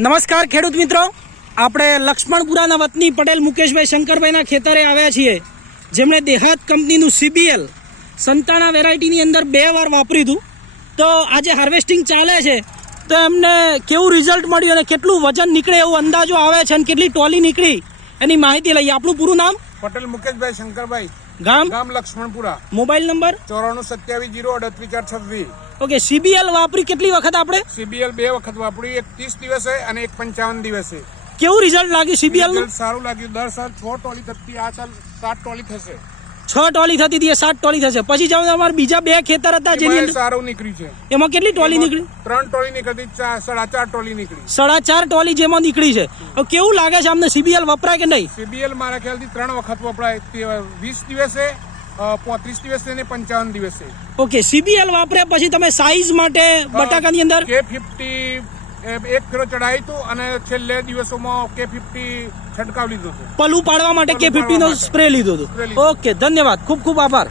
નમસ્કાર ખેડૂત મિત્રો, આપણે લક્ષ્મણપુરાના વતની પટેલ મુકેશભાઈ શંકરભાઈના ખેતરે આવ્યા છીએ, જેમણે દેહાત કંપનીનું CBL સંતાણા વેરાયટીની અંદર 2 વાર વાપર્યું હતું. તો આજે હાર્વેસ્ટિંગ ચાલે છે, તો એમને કેવું રિઝલ્ટ મળ્યું અને કેટલું વજન નીકળે એવું અંદાજો આવે છે અને કેટલી ટોલી નીકળી એની માહિતી લઈએ. આપણું પૂરું નામ? પટેલ મુકેશભાઈ શંકરભાઈ, ગામ લક્ષ્મણપુરા, મોબાઈલ નંબર 9427083038. ઓકે. CBL વાપરી કેટલી વખત આપણે? CBL 2 વખત વાપરી, એક 30 દિવસે અને એક 55 દિવસે. કેવું રિઝલ્ટ લાગ્યું CBL નું? સારું લાગ્યું. દર સાલ 6 ટોલી થતી, આ સાલ 7 ટોલી થશે. 6 ટોલી થતી હતી, 7 ટોલી થશે. પછી જો તમારા બીજા 2 ખેતર હતા જેની અંદર સારું નીકળ્યું છે. એમાં કેટલી ટોલી નીકળી? 3 ટોલી નીકળી, 4.5 ટોલી નીકળી. 4.5 ટોલી જેમાં નીકળી છે. હવે કેવું લાગે છે અમને, CBL વપરાય કે નહીં? CBL મારા ખ્યાલથી 3 વખત વપરાય, 20 દિવસે, 35 દિવસે અને 55 દિવસે. ઓકે. CBL વાપર્યા પછી તમે સાઈઝ માટે બટાકાની અંદર K50 1 કિલો ચડાવી હતું અને છેલ્લે દિવસોમાં K50 છંટકાવ લીધો હતો. પલું પાડવા માટે K50 નો સ્પ્રે લીધો હતો. ઓકે, ધન્યવાદ, ખૂબ ખૂબ આભાર.